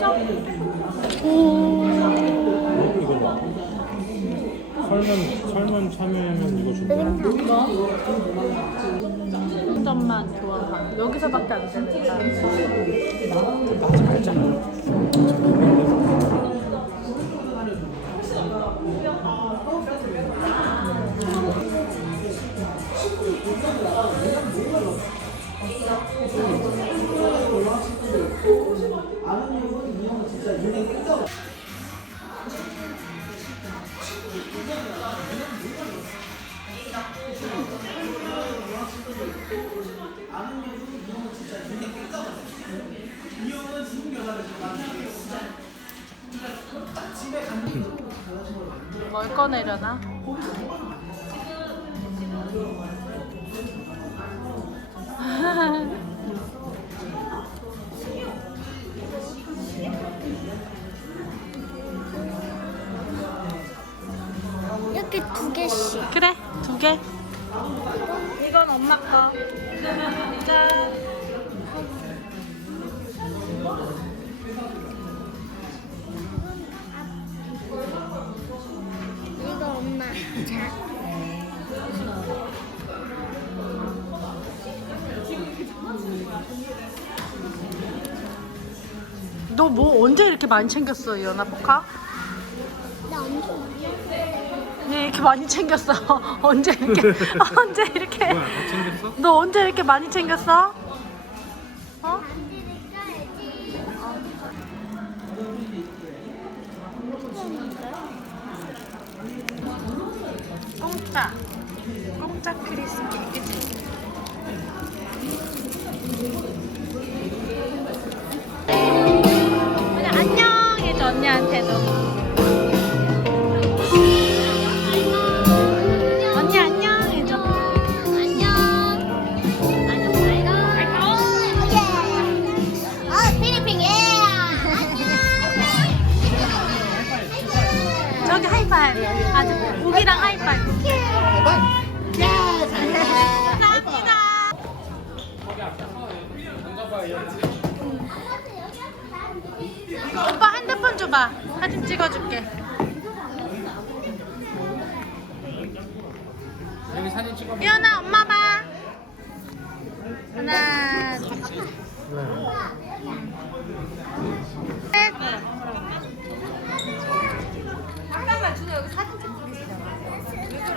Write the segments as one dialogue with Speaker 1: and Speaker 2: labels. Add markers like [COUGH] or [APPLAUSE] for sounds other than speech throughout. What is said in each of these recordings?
Speaker 1: 이거 봐. 설문 설문 참여하면 이거 준다.
Speaker 2: 운전만 교환하고 여기서밖에 안 되니까.
Speaker 1: 말잖아.
Speaker 2: 꺼내려나? [LAUGHS]
Speaker 3: 이렇게 두 개씩.
Speaker 2: 그래, 두 개. 이건 엄마 거. 짠. 너 뭐 언제 이렇게 많이 챙겼어, 이연아 포카?
Speaker 3: 나 엄청
Speaker 2: 네, 이렇게 많이 챙겼어. [LAUGHS] 언제 이렇게 [LAUGHS] [LAUGHS] 언제 이렇게
Speaker 1: 뭐야, 다 챙겼어?
Speaker 2: 너 언제 이렇게 많이 챙겼어? 어? 공짜 공짜 크리스피 오빠 핸드폰 줘봐. 사진 찍어줄게.
Speaker 1: 여기 사진 찍어.
Speaker 2: 이현아 엄마 봐. 하나 둘 셋.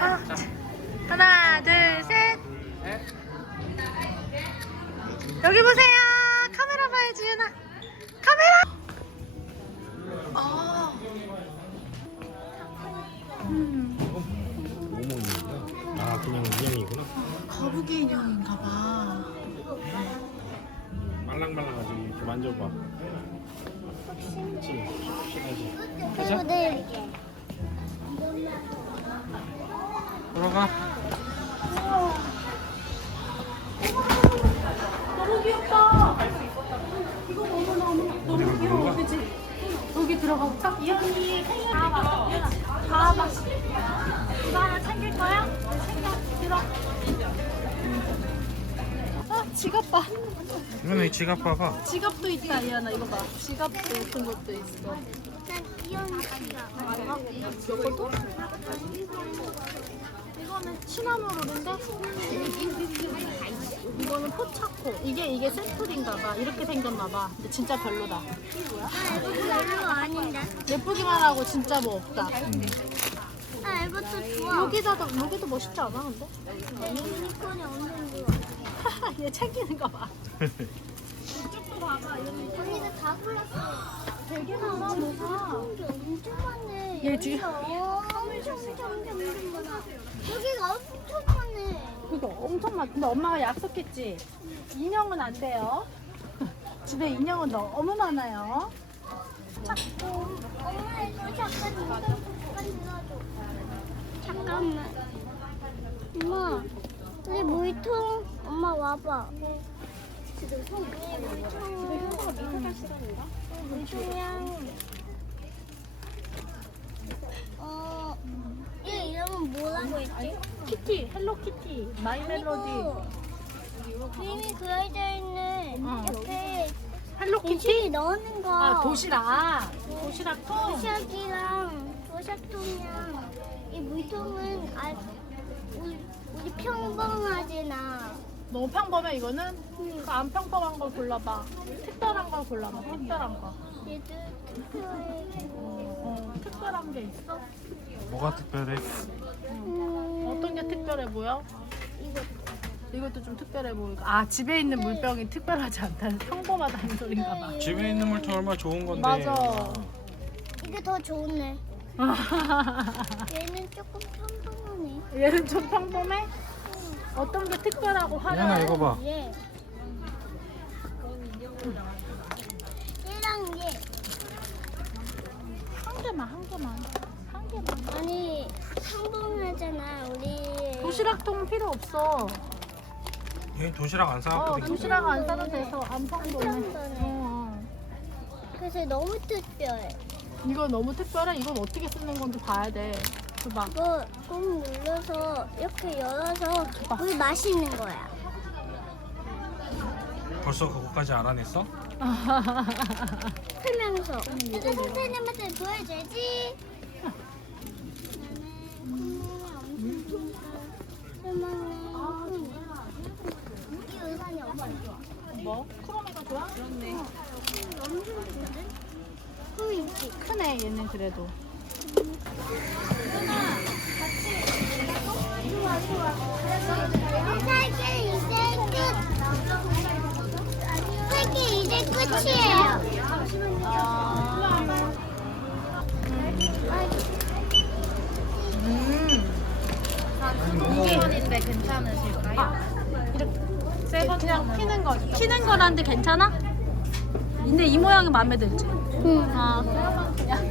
Speaker 2: 아, 하나, 둘, 셋. 여기 보세요. 카메라 봐야지, 유나. 카메라. 아. 음,
Speaker 1: 뭐 먹는 거야? 아, 그냥 인형이구나.
Speaker 2: 거북이 인형인가 봐.
Speaker 1: 말랑말랑하지. 이렇게 만져봐. 그치? 푹신하지.
Speaker 3: 그리고 내일
Speaker 1: 들어가.
Speaker 2: 여기 들어가 볼까? 이현이 생일 다 와봐. 이거 하나 챙길 거야? 챙겨. 들어. 어, 지갑 봐.
Speaker 1: 이거는 지갑 봐봐.
Speaker 2: 지갑도 있다, 이현아. 이거 봐. 지갑도 예쁜 것도 있어.
Speaker 3: 난 이런 거.
Speaker 2: 이것도? 이거는 시나모롤인데 이거는 포차코. 이게 이게 샘플인가 봐. 이렇게 생겼나 봐. 근데 진짜 별로다.
Speaker 3: 별로 아닌데.
Speaker 2: 예쁘기만 하고 진짜 뭐 없다.
Speaker 3: 아 이것도 좋아.
Speaker 2: 여기다가 여기도 멋있지 않아 근데?
Speaker 3: 유니콘이 엄청 좋아.
Speaker 2: 얘 챙기는 거 봐.
Speaker 3: 언니가 다 골랐어. 되게 많아. 뭐가? 엄청 많네.
Speaker 2: 얘 지금-
Speaker 3: 여기가 엄청 엄청 엄청 엄청 많아. 여기가 엄청 많네.
Speaker 2: 그거 엄청 많. 근데 엄마가 약속했지. 인형은 안 돼요. [LAUGHS] 집에 인형은 너무 많아요.
Speaker 3: 자꾸 엄마 이거 잠깐 잠깐 잠깐 들어줘. 잠깐만. 엄마, 우리 물통 엄마 와봐. 집에 물통. 물통이랑 뭐라고 했지?
Speaker 2: 키티, 헬로 키티, 마이 멜로디.
Speaker 3: 그리고 그림이 그려져 있는
Speaker 2: 어.
Speaker 3: 옆에
Speaker 2: 헬로키티?
Speaker 3: 김치 넣는 거.
Speaker 2: 아, 도시락. 도시락통.
Speaker 3: 도시락이랑 도시락통이랑 이 물통은 아, 우리, 우리 평범하지나.
Speaker 2: 너무 평범해, 이거는? 그 안 평범한 걸 골라봐. 특별한 걸 골라봐, 특별한 거.
Speaker 3: 얘들 특별해.
Speaker 2: 어, 특별한 게 있어?
Speaker 1: 뭐가 특별해?
Speaker 3: 음,
Speaker 2: 어떤 게 특별해 보여? 이것도 좀 특별해 보이고. 아, 집에 있는 물병이 특별하지 않다는 평범하다는 소린가 봐.
Speaker 1: 집에 있는 물통 얼마나 좋은 건데.
Speaker 2: 맞아.
Speaker 3: 이게 더 좋네. [LAUGHS] 얘는 조금 평범하네.
Speaker 2: 얘는 좀 평범해? 어떤 게 특별하고 화려해?
Speaker 1: 이거 봐.
Speaker 3: 얘. 얘랑 얘.
Speaker 2: 한 개만, 한 개만.
Speaker 3: 아니 평범하잖아 우리.
Speaker 2: 도시락통 필요 없어.
Speaker 1: 얘 도시락 안
Speaker 2: 어,
Speaker 1: 사왔거든.
Speaker 2: 도시락 안 싸도 돼서 안 평범해.
Speaker 3: 안 평범해.
Speaker 2: 어,
Speaker 3: 그래서 너무 특별해.
Speaker 2: 어. 이거 너무 특별해. 이건 어떻게 쓰는 건지 봐야 돼. 줘봐.
Speaker 3: 이거 꾹 눌러서 이렇게 열어서
Speaker 2: 줘봐.
Speaker 3: 물 마시는 거야.
Speaker 1: 벌써 그거까지 알아냈어?
Speaker 3: 이거 선생님한테 보여줘야지. 나는 콧물이 엄청 큰 이 의상이 엄청 좋아.
Speaker 2: 뭐? 크롬이가 좋아? 그렇네.
Speaker 3: 엄청 좋거든? 그 있지.
Speaker 2: 크네, 얘는 그래도.
Speaker 3: 살게 이제 끝. 살게 이제 끝이에요.
Speaker 2: 음. 이게 괜찮으실까요? 이렇게 새 거 그냥 피는 거. 피는 거란데 괜찮아? 근데 이 모양이 마음에 들지?
Speaker 3: 응.
Speaker 2: 아, 그냥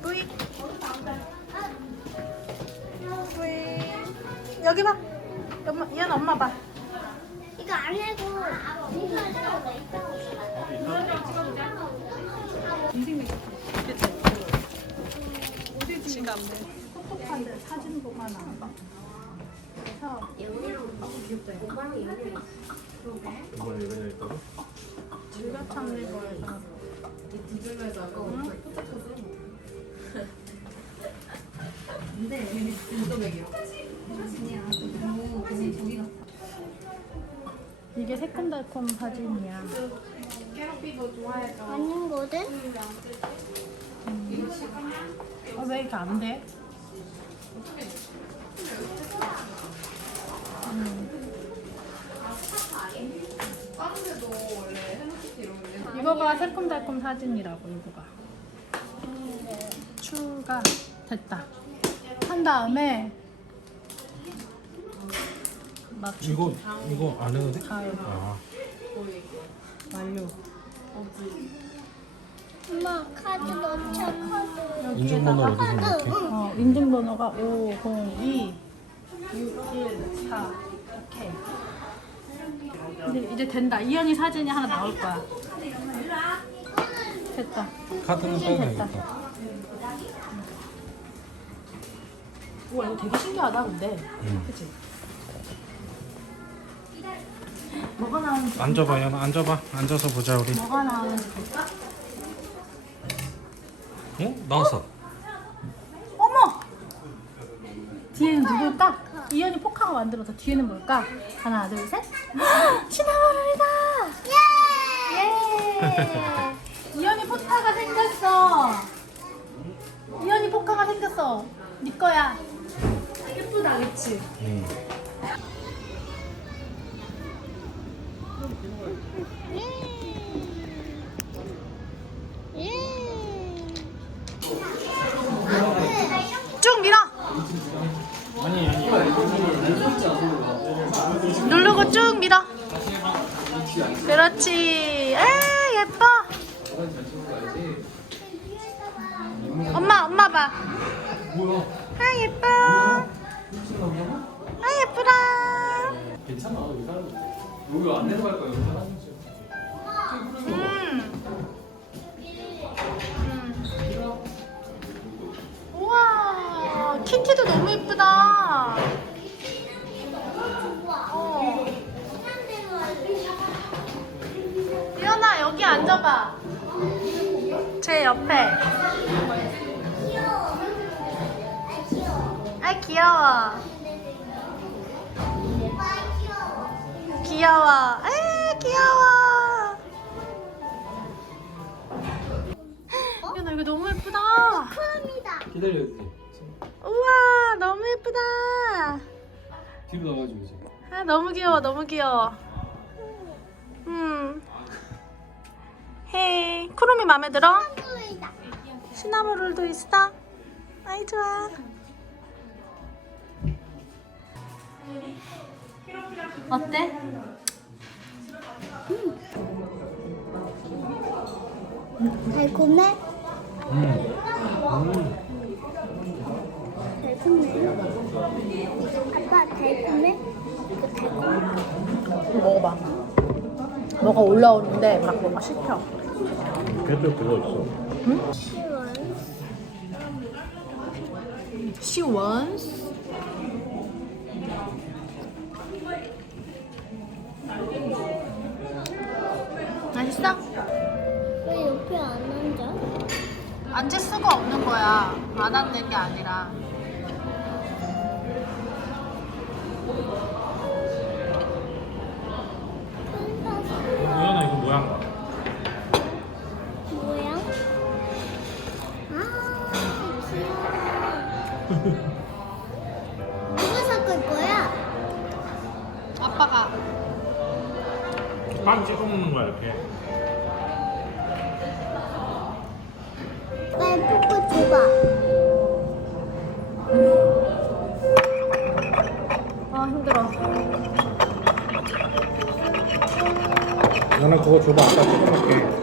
Speaker 2: 뿌이. 뿌이. 여기 봐. 엄마, 이현아, 엄마 봐.
Speaker 3: 이거 안 해도
Speaker 2: 지갑. 똑똑한데 사진 보면 안 봐. 그래서 즐겨 찾는 거 새콤달콤 사진이야.
Speaker 3: 아닌 거든?
Speaker 2: 어, 왜 이렇게 안 돼? 음. 이거가 새콤달콤 사진이라고 이거가 추가 됐다 한 다음에 맞추기
Speaker 1: 이거 이거 안 해도 돼?
Speaker 2: 가요
Speaker 1: 아.
Speaker 2: 완료
Speaker 3: 엄마 카드 넣자 카드.
Speaker 1: 인증번호 어디서
Speaker 3: 카드.
Speaker 1: 넣게?
Speaker 3: 응.
Speaker 2: 어, 인증번호가 502 614 오케이 이제, 이제 된다 이현이 사진이 하나 나올 거야 됐다
Speaker 1: 카드는. 빼야겠다.
Speaker 2: 우와 이거 되게 신기하다 근데
Speaker 1: 응.
Speaker 2: 그치? 뭐가 나오는지
Speaker 1: 앉아봐, 연아 앉아봐. 앉아서 보자 우리.
Speaker 2: 뭐가 나오는지 볼까?
Speaker 1: 어? 나왔어.
Speaker 2: 어머! 뒤에는 누굴까? 이현이 포카가 만들어서 뒤에는 뭘까? 하나 둘셋 시나모롤이다! 예! 이현이 포카가 생겼어 이현이 포카가 생겼어 네 거야 예쁘다 그치?
Speaker 1: 응.
Speaker 3: 예.
Speaker 2: 그렇지. 아 예뻐. 엄마 엄마 봐. 아 예뻐. 아 예쁘다.
Speaker 1: 괜찮아 여기 사람 여기 안 내려갈 거야 여기 사람
Speaker 2: 옆에. 아 귀여워. 귀여워. 아 귀여워. 리연아 이거 너무 예쁘다.
Speaker 3: 큼이다.
Speaker 1: 기다려야 돼
Speaker 2: 우와 너무 예쁘다.
Speaker 1: 뒤로 나가지고 이제
Speaker 2: 아 너무 귀여워 너무 귀여워. 음. 헤이 쿠루미 마음에 들어?
Speaker 3: 큼이다.
Speaker 2: 시나모롤도 있어? 아이 좋아. 어때?
Speaker 3: 달콤해?
Speaker 1: 음.
Speaker 3: 달콤해. 아빠 달콤해? 이거 달콤해?
Speaker 2: 먹어봐. 뭐가 올라오는데 막 뭐가 씹혀.
Speaker 1: 배도 그거 있어
Speaker 3: 시원.
Speaker 2: 시원스. 맛있어?
Speaker 3: 왜 옆에 안 앉아?
Speaker 2: 앉을 수가 없는 거야. 안 앉는 게 아니라.
Speaker 3: 누가 섞을 거야?
Speaker 2: 아빠가
Speaker 1: 빵 찍어 먹는 거야 이렇게
Speaker 3: 빨리 포크 줘봐.
Speaker 2: 아 힘들어.
Speaker 1: 나는 그거 줘봐 아까 찍어 먹게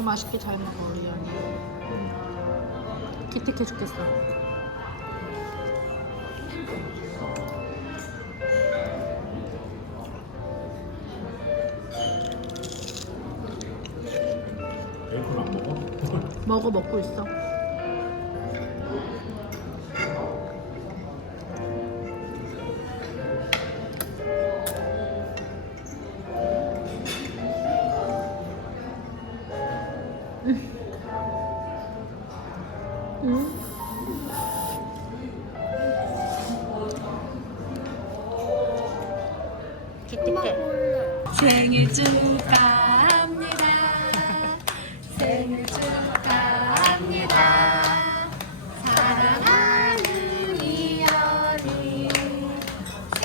Speaker 2: 너무 맛있게 잘 먹어 우리 연이. 기특해 죽겠어.
Speaker 1: 먹어
Speaker 2: 먹고 있어. 기특해. 생일 축하합니다. 생일 축하합니다. 사랑하는 이연이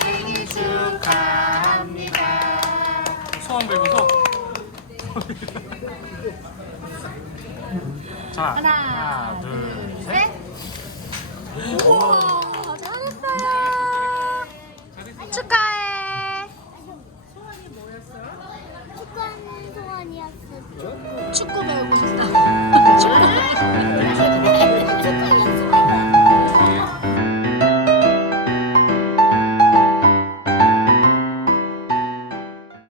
Speaker 2: 생일 축하합니다.
Speaker 1: 소원 소 자,
Speaker 2: 하나,
Speaker 1: 하나, 둘, 셋.
Speaker 2: 우와, 잘했어요. 축하해.
Speaker 3: 축구하는 소원이었어.
Speaker 2: 축구 배우고 싶다. [LAUGHS]